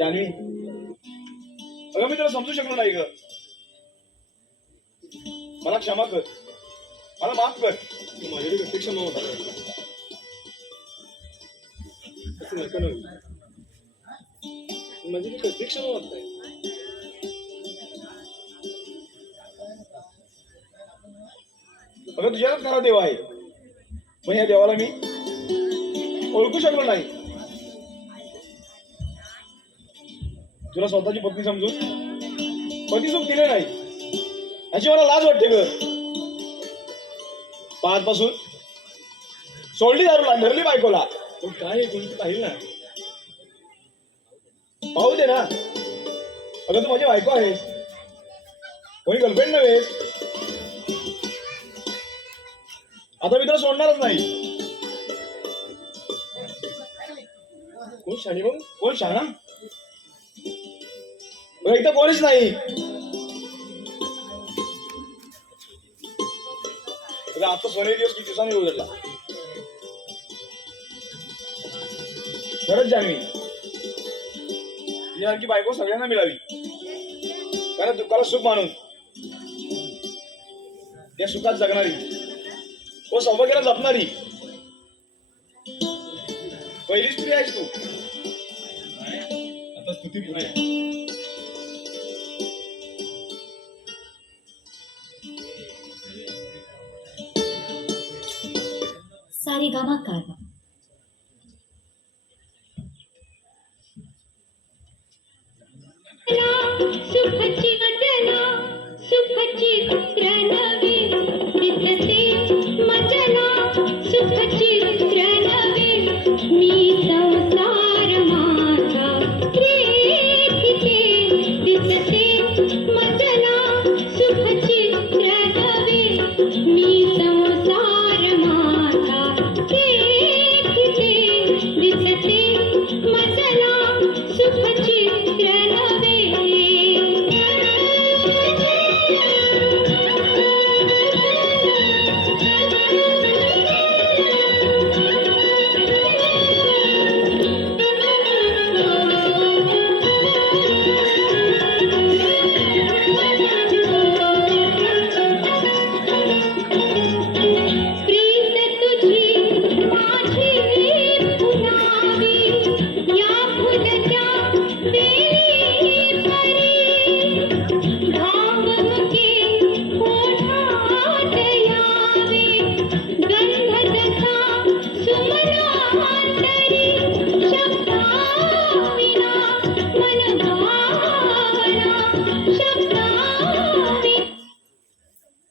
जान्हवी, अगं मी तुला समजू शकलो नाही ग. मला क्षमा कर, मला माफ कर. माझ्याकडे कशी क्षमा होता असं नका ना. माझी कधी क्षमा होत नाही. अगं तुझ्याच खरा देव आहे, पण या देवाला मी ओळखू शकलो नाही. तुला स्वतःची पत्नी समजून पती सुख दिले नाही याची मला लाज वाटते ग. पाचपासून सोडली दारूला, धरली बायकोला. पण काय आहे कोणी पाहिलं ना. पाहू दे ना. अगं तू माझी बायको आहेस, कोणी गर्लफ्रेंड नव्हेस. आता मी तुला सोडणारच नाही. कोण शाणी मग. कोण शाणा? इथं कोणीच नाही. आता सोने दिवस किती दिवसांनी उघडला. खरंच जान्हवी, तुझ्यासारखी बायको सगळ्यांना मिळावी. कारण दुःखाला सुख मानून त्या सुखात जगणारी व सौभाग्याला जपणारी पहिली स्त्री आहेस तू. आता स्तुती पुढे. सारेगामा कारवा. सुखची वदना सुखची चित्र नवी